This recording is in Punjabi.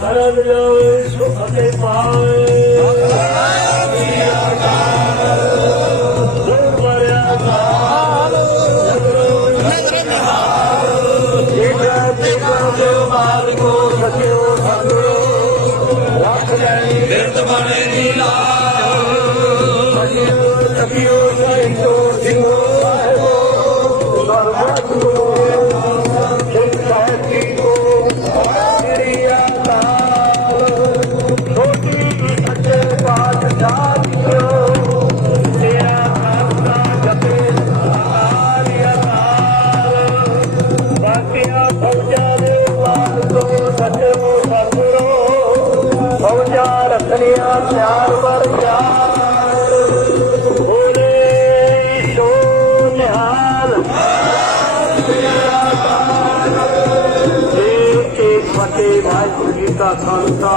ਕਰਨ ਜੋ ਸੁਖ ਤੇ ਪਾਏ ਗੁਰ ਵਰਿਆ ਕਾਲ ਜਿਹੜਾ ਤੇਰਾ ਦੇ ਮਾਰ ਕੋ ਸਕਿਓ ਮਾਲ ਤੋਂ ਸਤਿਗੁਰੂ। ਫੌਜਾਂ ਰੱਖਣੀਆਂ ਪਿਆਰ ਪਰ ਪਿਆਰ ਬੋਲੇ ਸੋ ਨਿਹਾਲ। ਇੱਕ ਇੱਕ ਫਤਿਹ ਵਾਹਿਗੁਰੂ ਜੀ ਦਾ ਖਾਲਸਾ।